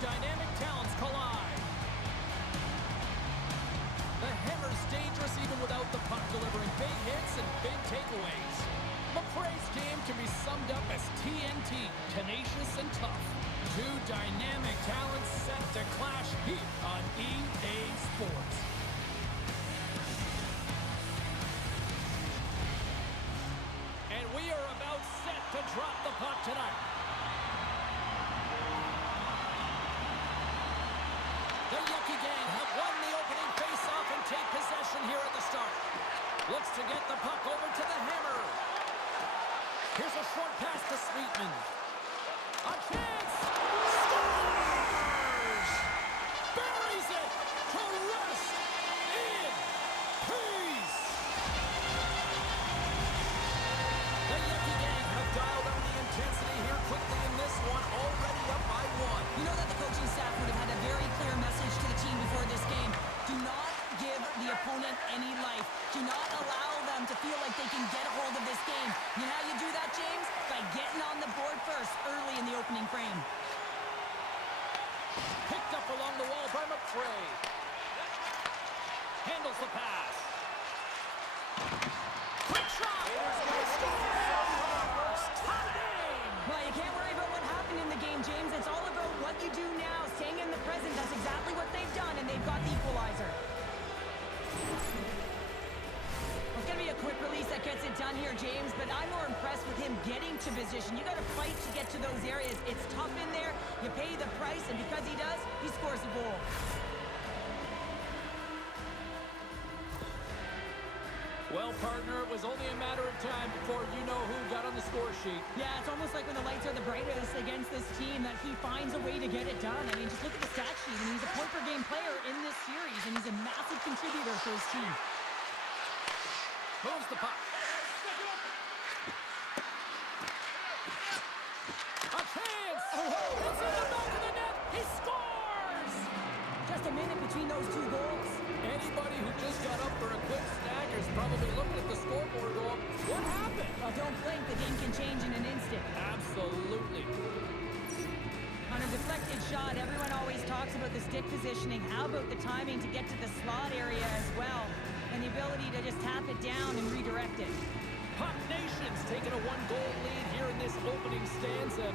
dynamic talents collide. The Hammer's dangerous even without the puck, delivering big hits and big takeaways. McRae's game can be summed up as TNT, tenacious and tough. Two dynamic talents set to clash here on EA Sports. And we are about set to drop the puck tonight. The Yucky Gang have won the opening face-off and take possession here at the start. Looks to get the puck over to the Hammer. Here's a short pass to Sweetman. A chance! Scores! Buries it to rest in peace! The Yucky Gang have dialed up the intensity here quickly in this one, already up by one. You know that the coaching staff would have had a very clear message to the team before this game. Do not give the opponent any life. Do not allow them to feel like they can get a hold of this game. You know how you do that, James? By getting on the board first, early in the opening frame. Picked up along the wall by McRae. Handles the pass. Quick shot! Well, you can't worry about what happened in the game, James. It's all about what you do now, staying in the present. That's exactly what they've done, and they've got the equalizer. It's going to be a quick release that gets it done here, James, but I'm more impressed with him getting to position. You got to fight to get to those areas. It's tough in there. You pay the price, and because he does, he scores a goal. Well, partner, it was only a matter of time before you know who got on the score sheet. Yeah, it's almost like when the lights are the brightest against this team that he finds a way to get it done. I mean, just look at the stat sheet. I mean, he's a point-per-game player in this series, and he's a massive contributor for his team. Moves the puck. A chance! Oh, it's in the back of the net! He scores! Just a minute between those two goals. Anybody who just got up for a quick snack is probably looking at the scoreboard going, what happened? Well, don't blink. The game can change in an instant. Absolutely. On a deflected shot, everyone always talks about the stick positioning. How about the timing to get to the slot area as well? And the ability to just tap it down and redirect it. Puck Nation's taking a one-goal lead here in this opening stanza.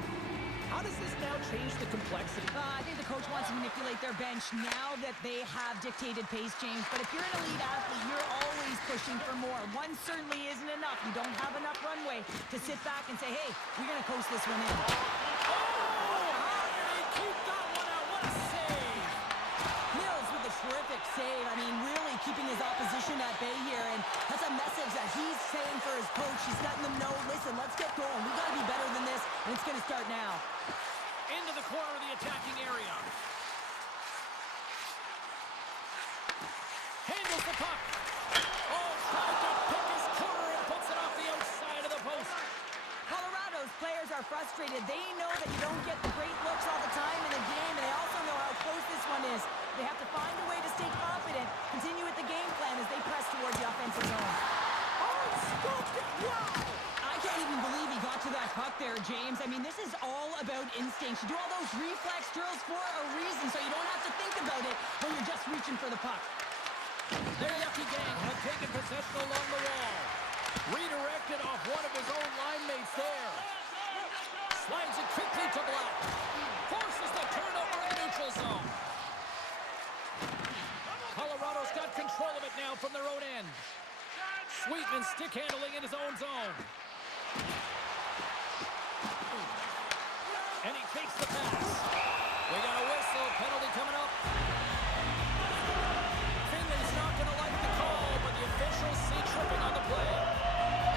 How does this now change the complexity? I think the coach wants to manipulate their bench now that they have dictated pace, James. But if you're an elite athlete, you're always pushing for more. One certainly isn't enough. You don't have enough runway to sit back and say, hey, we're going to coast this one in. Oh, how did he keep that one out? What a save! Mills with a terrific save. I mean, really keeping his opposition at bay here. And that's a message that he's saying for his coach. He's letting them know, listen, let's get going. We got to be better than this, and it's going to start now. Into the corner of the attacking area. Handles the puck. Oh, tried to pick his corner and puts it off the outside of the post. Colorado's players are frustrated. They know that you don't get the great looks all the time in a game, and they also know how close this one is. They have to find a way to stay confident, continue with the game plan as they press towards the offensive zone. Oh, scooped it. Wow! I can't even believe he got to that puck there, James. I mean, this is all about instinct. You do all those reflex drills for a reason, so you don't have to think about it when you're just reaching for the puck. Their Yucky Gang have taken possession along the wall. Redirected off one of his own line mates there. Slides it quickly to Black. Forces the turnover in the neutral zone. Colorado's got control of it now from their own end. Sweetman stick handling in his own zone. And he takes the pass. We got a whistle. Penalty coming up. Finley's not going to like the call, but the officials see tripping on the play.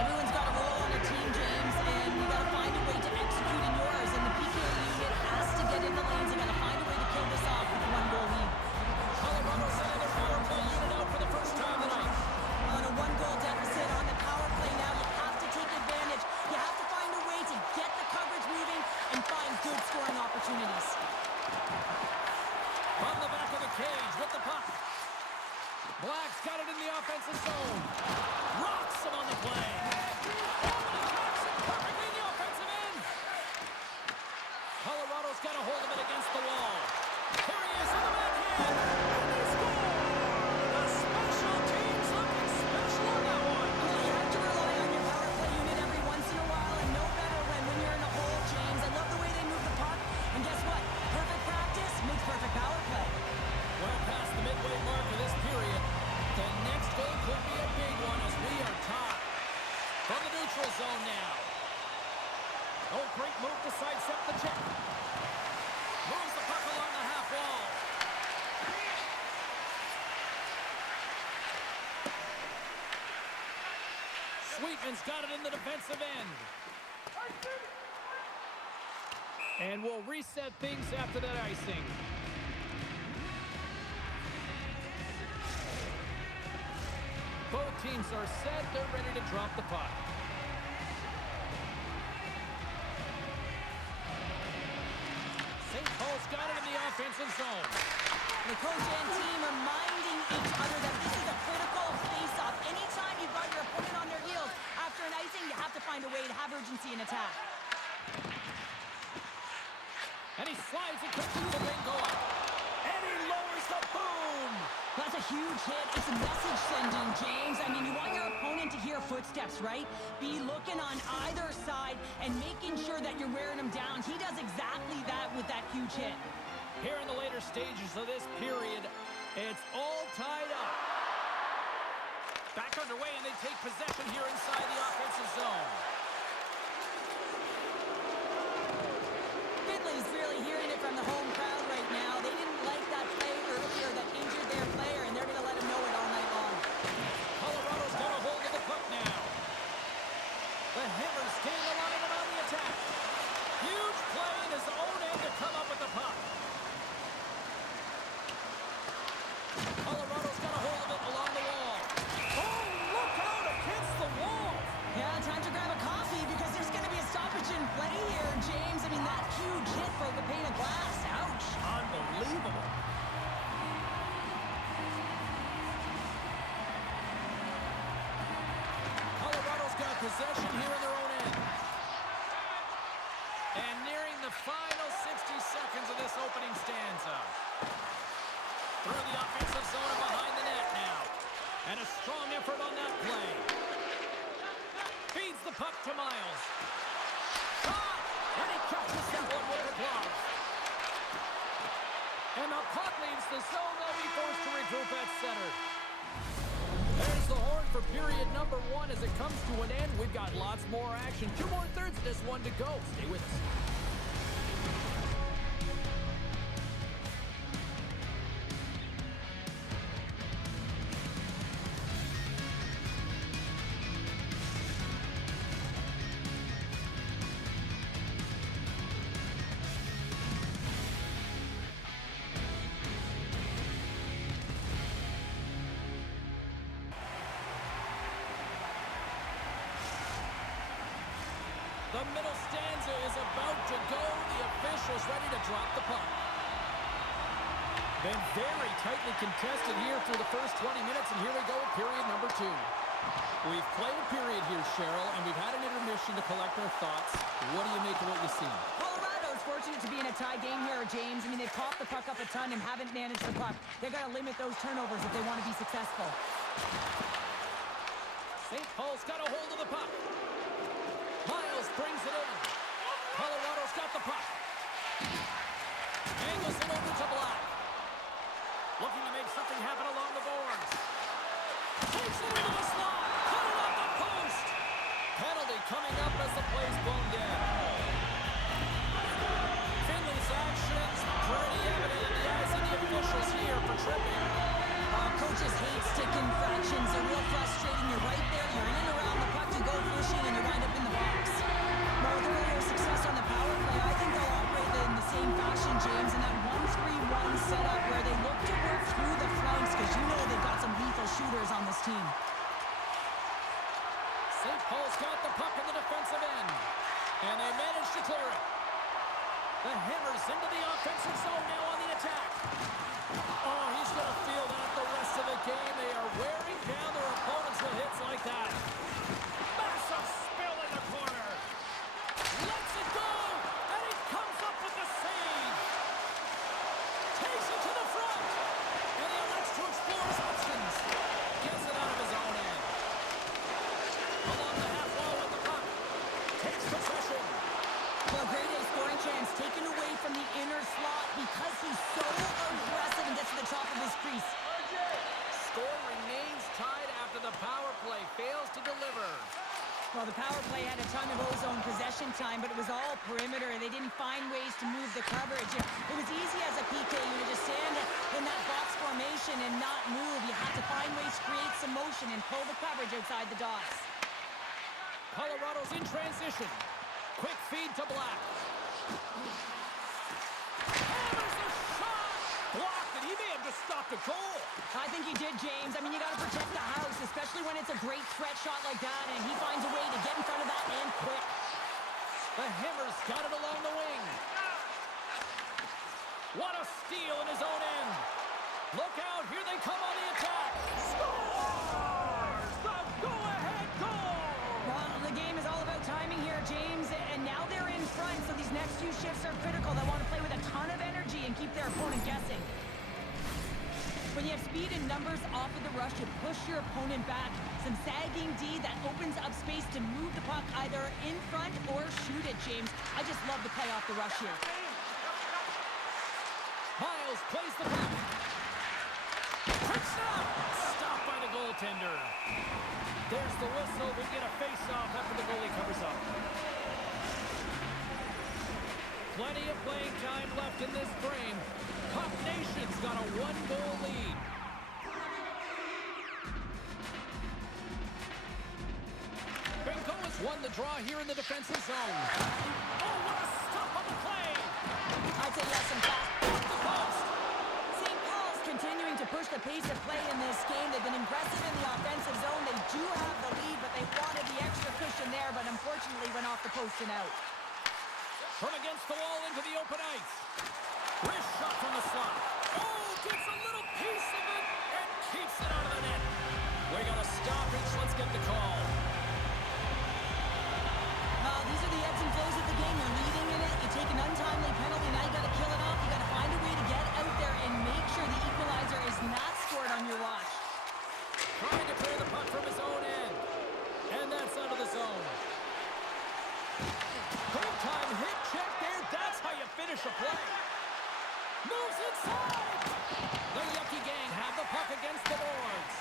Everyone's got a role on a team, James, and you got to find a way to execute in yours. And the PK unit has to get in the lanes. You got to find a way to kill this off with a one-goal lead. Colorado sending their power play unit out for the first time tonight. On a one-goal deficit on the power play now, you have to take advantage. You have to find a way to get the coverage moving and find good scoring opportunities. From the back of the cage with the puck. Black's got it in the offensive zone. Rocks him on the play. Oh, and he knocks it perfectly in the offensive end. Colorado's got a hold of it against the wall. defenseman's got it in the defensive end. And we'll reset things after that icing. Both teams are set. They're ready to drop the puck. St. Paul's got it in the offensive zone. The coach and team reminding each other that this is a critical face-off. Anytime you've got your opponent on their heels after an icing, you have to find a way to have urgency in attack. And he slides it quickly to the wing goal. And he lowers the boom. That's a huge hit. It's a message sending, James. I mean, you want your opponent to hear footsteps, right? Be looking on either side and making sure that you're wearing them down. He does exactly that with that huge hit. Here in the later stages of this period, it's all tied up. Back underway, and they take possession here inside the offensive zone. Finley's really hearing it from the home crowd right now. They didn't like that play earlier that injured their player, and they're going to let him know it all night long. Colorado's got a hold of the puck now. The Hammers gain the line and on the attack. Huge play in his own end to come up with the puck. Colorado's got a hold of it along the wall. Oh, look out against the wall. Yeah, time to grab a coffee because there's going to be a stoppage in play here, James. I mean, that huge hit broke a pane of glass. Ouch. Unbelievable. Colorado's got possession here in their own end. And nearing the final 60 seconds of this opening stanza. Through the offensive zone and behind the net now. And a strong effort on that play. Feeds the puck to Miles. Shot! And he catches that one with the glove. And the puck leaves the zone. They'll be forced to regroup at center. There's the horn for period number 1 as it comes to an end. We've got lots more action. 2 more thirds of this one to go. Stay with us. The middle stanza is about to go. The officials ready to drop the puck. Been very tightly contested here through the first 20 minutes, and here we go with period number 2. We've played a period here, Cheryl, and we've had an intermission to collect our thoughts. What do you make of what you see? Colorado's fortunate to be in a tie game here, James. I mean, they've popped the puck up a ton and haven't managed the puck. They've got to limit those turnovers if they want to be successful. St. Paul's got a hold of the puck. Miles brings it in. Colorado's got the puck. Angles it over to Black. Looking to make something happen along the boards. Takes it into the slot. Cut it off the post. Penalty coming up as the play's blown dead. Finley's actions pretty evident in the eyes of the officials here for tripping. Coaches hate stick infractions. They're real frustrating. You're right there. You're in and around the puck. You go fishing and you wind up in the box. Well, with earlier success on the power play, I think they'll operate in the same fashion, James, in that 1-3-1 setup where they look to work through the flanks because you know they've got some lethal shooters on this team. St. Paul's got the puck in the defensive end. And they manage to clear it. The Hammers into the offensive zone now on the attack. Oh, he's going to feel that the rest of the game. They are wearing down their opponents with hits like that. Massive spill in the corner. Lets it go. And he comes up with the save. Takes it to the front. And he elects to explore his options. Gets it out of his own end. Along the half wall with the puck. Takes possession. Well, great A scoring chance taken away from the inner slot because he's so aggressive and gets to the top of his crease. Score remains tied after the power play fails to deliver. Well, the power play had a ton of ozone possession time, but it was all perimeter. They didn't find ways to move the coverage. It was easy as a PK to just stand in that box formation and not move. You had to find ways to create some motion and pull the coverage outside the dots. Colorado's in transition. Quick feed to Black. Hammers a shot! Blocked, and he may have just stopped a goal. I think he did, James. I mean, you got to protect the house, especially when it's a great threat shot like that, and he finds a way to get in front of that and quick. The Hammers got it along the wing. What a steal in his own end. Look out, here they come on the attack. Scores! The go-ahead goal! Well, the game is all about timing here, James, and now they're in front, so these next few shifts are critical. They want to play with a ton of energy and keep their opponent guessing. When you have speed and numbers off of the rush, you push your opponent back. Some sagging D that opens up space to move the puck either in front or shoot it, James. I just love the play off the rush here. Miles plays the puck. Quick stop! Stopped by the goaltender. There's the whistle. We get a face-off after the goalie covers up. Plenty of playing time left in this frame. Puck Nation's got a one-goal lead. Benko has won the draw here in the defensive zone. Oh, what a stop on the play! I'd say yes, some fast off the post. St. Paul's continuing to push the pace of play in this game. They've been impressive in the offensive zone. They do have the lead, but they wanted the extra cushion there, but unfortunately went off the post and out. From against the wall into the open ice. Wrist shot from the slot. Oh, gets a little piece of it and keeps it out of the net. We got a stoppage. Let's get the call. These are the ebbs and flows of the game. You're leading in it. You take an untimely penalty. Now you got to kill it off. You got to find a way to get out there and make sure the equalizer is not scored on your watch. Trying to clear the puck from his own end. And that's out of the zone. Big time hit check there. That's how you finish a play. Moves inside. The Yucky gang have the puck against the boards.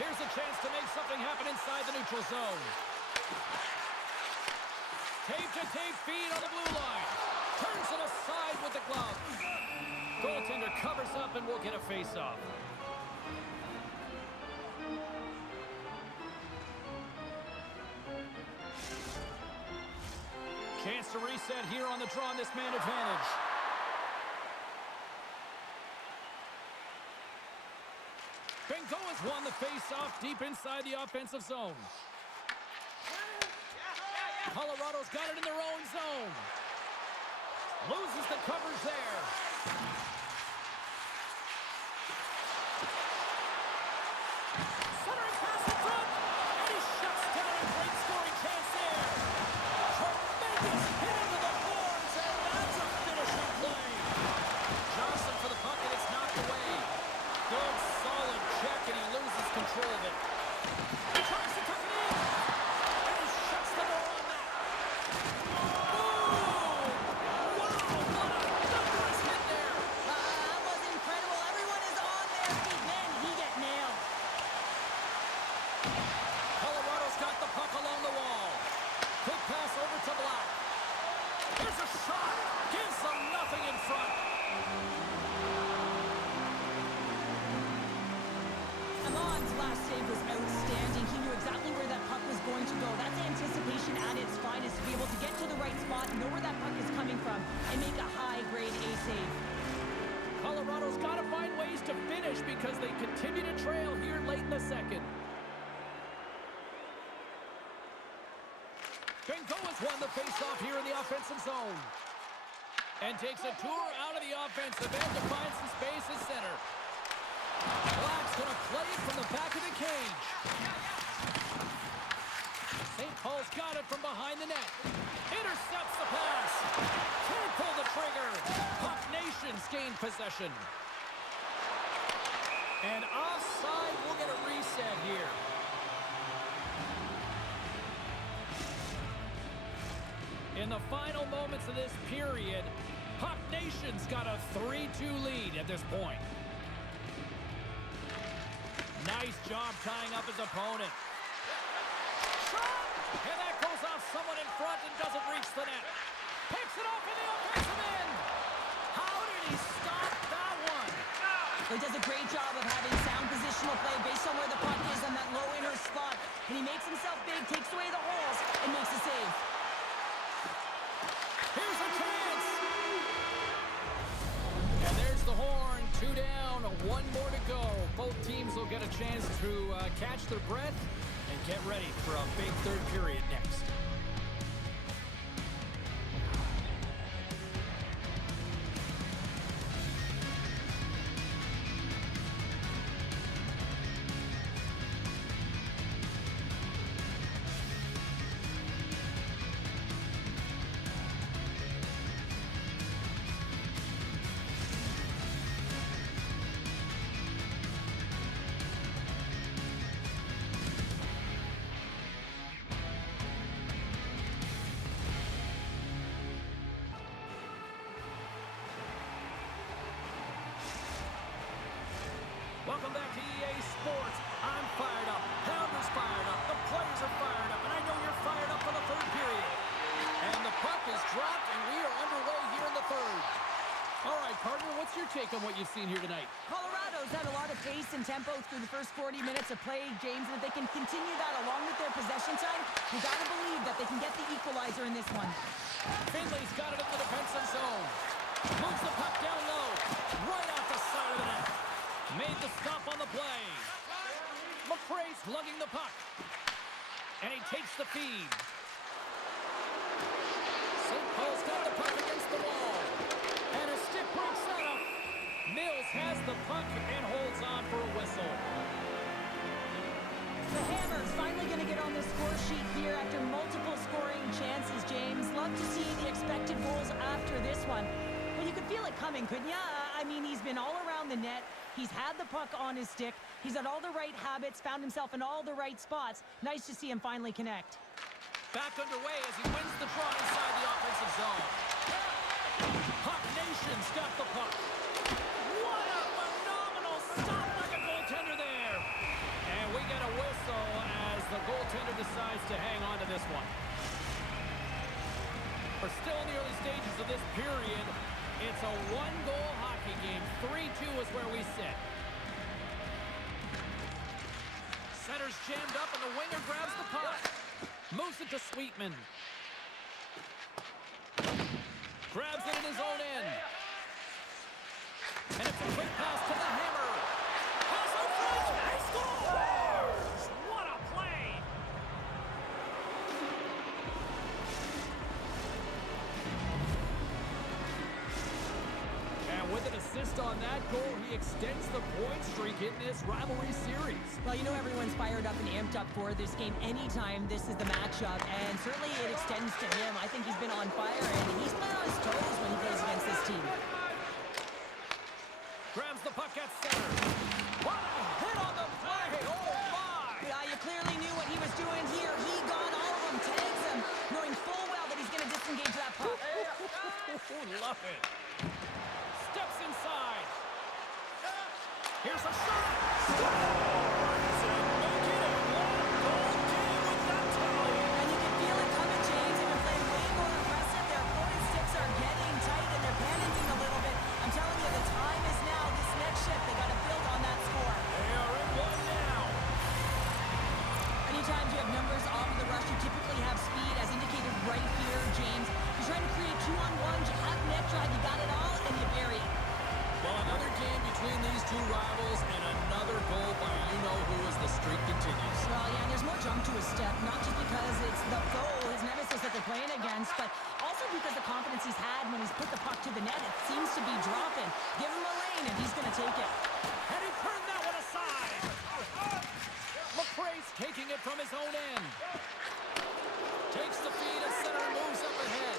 Here's a chance to make something happen inside the neutral zone. Tape-to-tape feed on the blue line. Turns it aside with the glove. Goaltender covers up and we'll get a face-off. Chance to reset here on the draw on this man advantage. Benko has won the face-off deep inside the offensive zone. Colorado's got it in their own zone. Loses the coverage there. Centering pass in front. And he shuts down a great scoring chance there. Tremendous hit into the boards, and that's a finishing play. Johnson for the puck, and it's knocked away. Good, solid check, and he loses control of it. He tries to tuck it in. And he shuts the door on that. Was outstanding. He knew exactly where that puck was going to go. That's anticipation at its finest, to be able to get to the right spot, know where that puck is coming from, and make a high-grade A save. Colorado's got to find ways to finish because they continue to trail here late in the second. Benko has won the faceoff here in the offensive zone and takes a tour out of the offensive end to find some space at center. Black's going to play it from the back of the cage. St. Paul's got it from behind the net. Intercepts the pass. Can't pull the trigger. Puck Nation's gained possession. And offside, we'll get a reset here. In the final moments of this period, Puck Nation's got a 3-2 lead at this point. Nice job tying up his opponent. Shot! And that goes off someone in front and doesn't reach the net. Picks it off in the offensive end. How did he stop that one? He does a great job of having sound positional play based on where the puck is on that low inner spot. and he makes himself big, takes away the holes, and makes a save. Here's a chance! And there's the horn. 2 down, 1 more to go. Both teams will get a chance to catch their breath and get ready for a big third period next. Welcome back to EA Sports. I'm fired up. Pounder's fired up. The players are fired up. And I know you're fired up for the third period. And the puck is dropped, and we are underway here in the third. All right, partner, what's your take on what you've seen here tonight? Colorado's had a lot of pace and tempo through the first 40 minutes of play, James, and if they can continue that along with their possession time, you got to believe that they can get the equalizer in this one. Finley's got it in the defensive zone. Moves the puck down low. Right off the side of the net. Made the stop on the play. McRae's lugging the puck. And he takes the feed. St. Paul's got the puck against the wall. And a stick breaks out. Mills has the puck and holds on for a whistle. The Hammers finally going to get on the score sheet here after multiple scoring chances, James. Love to see the expected goals after this one. But you could feel it coming, couldn't you? I mean, he's been all around the net. He's had the puck on his stick. He's had all the right habits, found himself in all the right spots. Nice to see him finally connect. Back underway as he wins the draw inside the offensive zone. Puck Nation's got the puck. What a phenomenal stop by the goaltender there. And we get a whistle as the goaltender decides to hang on to this one. We're still in the early stages of this period. It's a one-goal hockey game. 3-2 is where we sit. Center's jammed up, and the winger grabs the puck. Moves it to Sweetman. Grabs it in his own end. And it's a quick pass to the Hammer. Pass out front. He scores! What a play! And with an assist on that goal, he extends the point streak in this rivalry series. Well, you know everyone's fired up and amped up for this game anytime this is the matchup, and certainly it extends to him. I think he's been on fire, and he's been on his toes when he plays against this team. Grabs the puck at center. What a hit on the play! Oh, my! Yeah, you clearly knew what he was doing here. He got all of them, tags him, knowing full well that he's going to disengage that puck. Love it. Steps inside. Here's a shot. Scores and make it a one-goal game with that tally. And you can feel it coming, James. They've been playing way more aggressive. Their opponent's sticks are getting tight, and they're panicking a little bit. I'm telling you, the time is now. This next shift, they got to build on that score. They are in one now. Anytime you have numbers off of the rush, you typically have speed, as indicated right here, James. You're trying to create 2-on-1s. You have net drive. You got it all, and you bury it. Well, another game between these two rivals and another goal by you-know-who as the streak continues. Well, yeah, and there's more jump to his step, not just because it's the foe, his nemesis that they're playing against, but also because the confidence he's had when he's put the puck to the net, it seems to be dropping. Give him a lane, and he's going to take it. And he turned that one aside. McRae's taking it from his own end. Takes the feed at center and moves up ahead.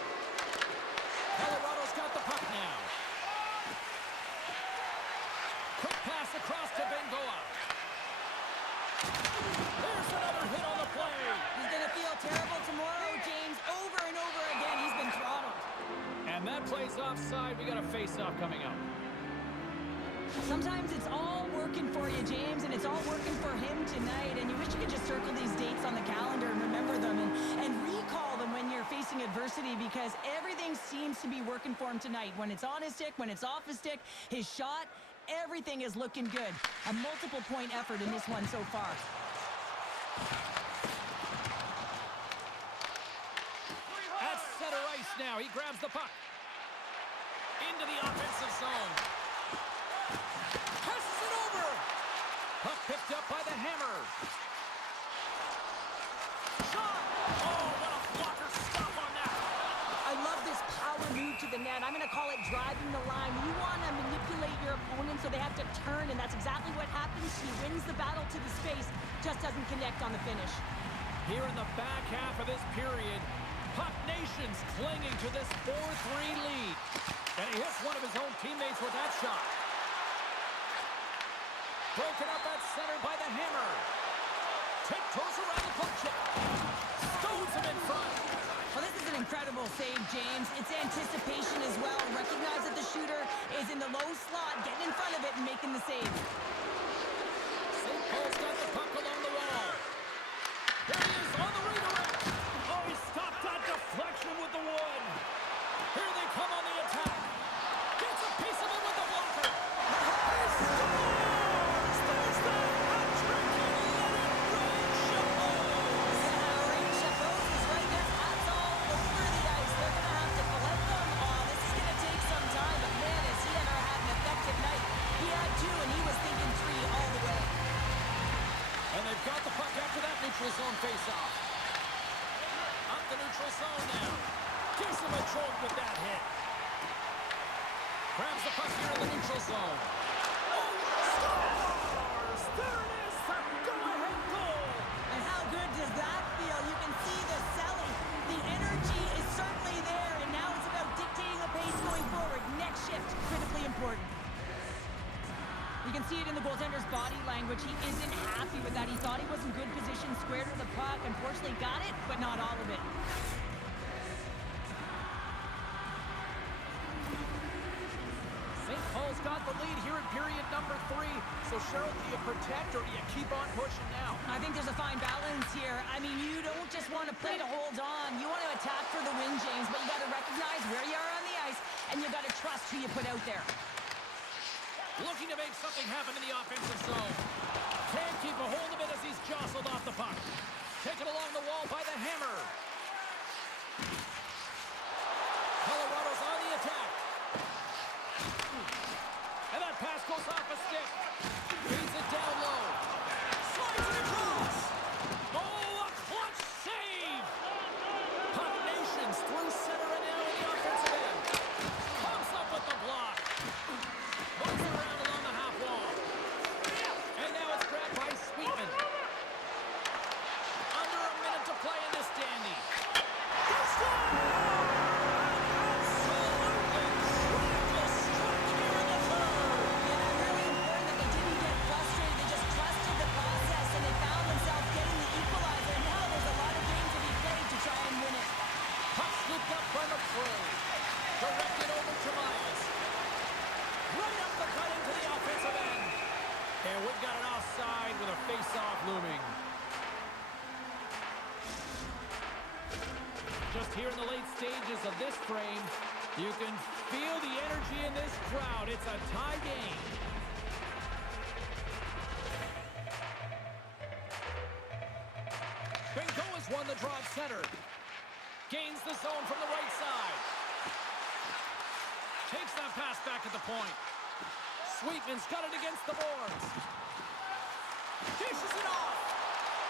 Colorado's got the puck now. Quick pass across to Bengoa. There's another hit on the play. He's going to feel terrible tomorrow, James. Over and over again, he's been throttled. And that play's offside. We got a face-off coming up. Sometimes it's all working for you, James, and it's all working for him tonight, and you wish you could just circle these dates on the calendar and remember them and recall them when you're facing adversity, because everything seems to be working for him tonight. When it's on his stick, when it's off his stick, his shot, everything is looking good. A multiple-point effort in this one so far. now. He grabs the puck. Into the offensive zone. Passes it over. Puck picked up by the Hammer. Shot. Oh, what a blocker stop on that. I love this power move to the net. I'm going to call it driving the line. You want to manipulate your opponent so they have to turn, and that's exactly what happens. He wins the battle to the space, just doesn't connect on the finish. Here in the back half of this period, Puck Nation's clinging to this 4-3 lead. And he hits one of his own teammates with that shot. Broken up at center by the Hammer. Tiptoes around the puck check. Stones him in front. Well, this is an incredible save, James. It's anticipation as well. Recognize that the shooter is in the low slot, getting in front of it and making the save. St. Paul's got the puck along the wall. There he is on the redirect. Oh, he stopped that deflection with the wood. Here they come on the attack. Gets a piece of it with the blocker. He scores! There's the hat trick and let it rain, Chapeaus! Yeah, Rain Chapeaus is right there. Hats all over the ice. They're going to have to collect them. Oh, this is going to take some time. But man, has he ever had an effective night. He had 2, and he was thinking 3 all the way. And they've got the puck after that neutral zone face-off. Up the neutral zone now. Gives him a jolt with that hit. Grabs the puck here in the neutral zone. Oh, scores! There it is, the go-ahead goal! And how good does that feel? You can see the selling. The energy is certainly there, and now it's about dictating the pace going forward. Next shift, critically important. You can see it in the goaltender's body language. He isn't happy with that. He thought he was in good position, squared to the puck. Unfortunately, got it, but not all of it. St. Paul's got the lead here in period number 3. So, Cheryl, do you protect or do you keep on pushing now? I think there's a fine balance here. I mean, you don't just want to play to hold on. You want to attack for the win, James, but you got to recognize where you are on the ice, and you got to trust who you put out there. Looking to make something happen in the offensive zone. Can't keep a hold of it as he's jostled off the puck. Taken along the wall by the Hammer. Colorado's on the attack. And that pass goes off a stick. Feeds it down low. Slides it across. Oh, a clutch save. Puck Nations through center and now in the offensive end. Comes up with the block. Moves it around along the half wall. And now it's grabbed by Sweetman. Under a minute to play in this dandy. He scores! Directed over to Miles. Right up the cut into the offensive end. And we've got an offside with a face-off looming. Just here in the late stages of this frame, you can feel the energy in this crowd. It's a tie game. Benko has won the draw at center. Gains the zone from the right side. Takes that pass back at the point. Sweetman's got it against the boards. Dishes it off.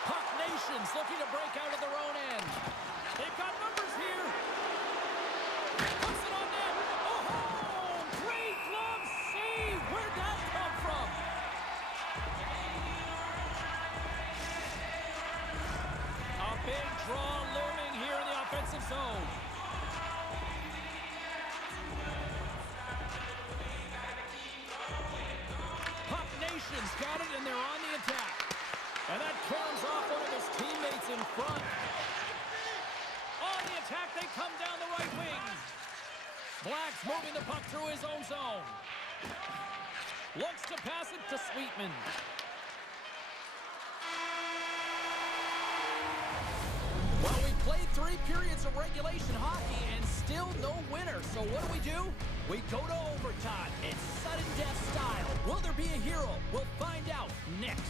Puck Nations looking to break out of their own end. They've got numbers here. Puts it on net. Oh, great glove save. Where'd that come from? A big draw looming here in the offensive zone. Got it, and they're on the attack. And that comes off one of his teammates in front. On the attack, they come down the right wing. Black's moving the puck through his own zone. Looks to pass it to Sweetman. Well, we played 3 periods of regulation hockey and still no winner. So what do? We go to overtime. It's sudden death style. Will there be a hero? We'll find out next.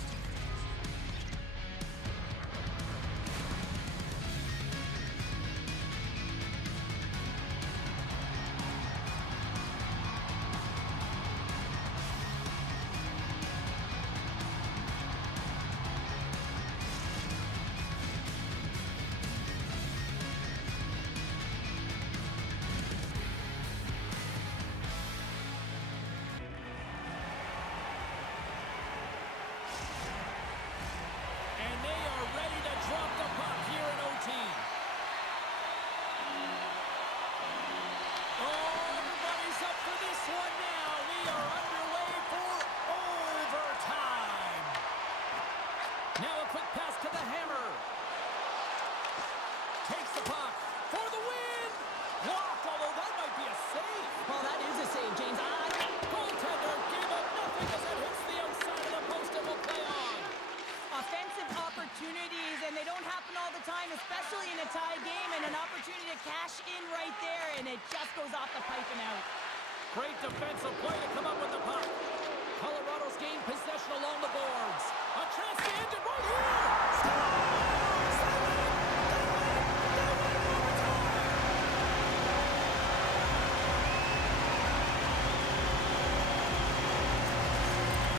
explosive play to come up with the puck. Colorado's gained possession along the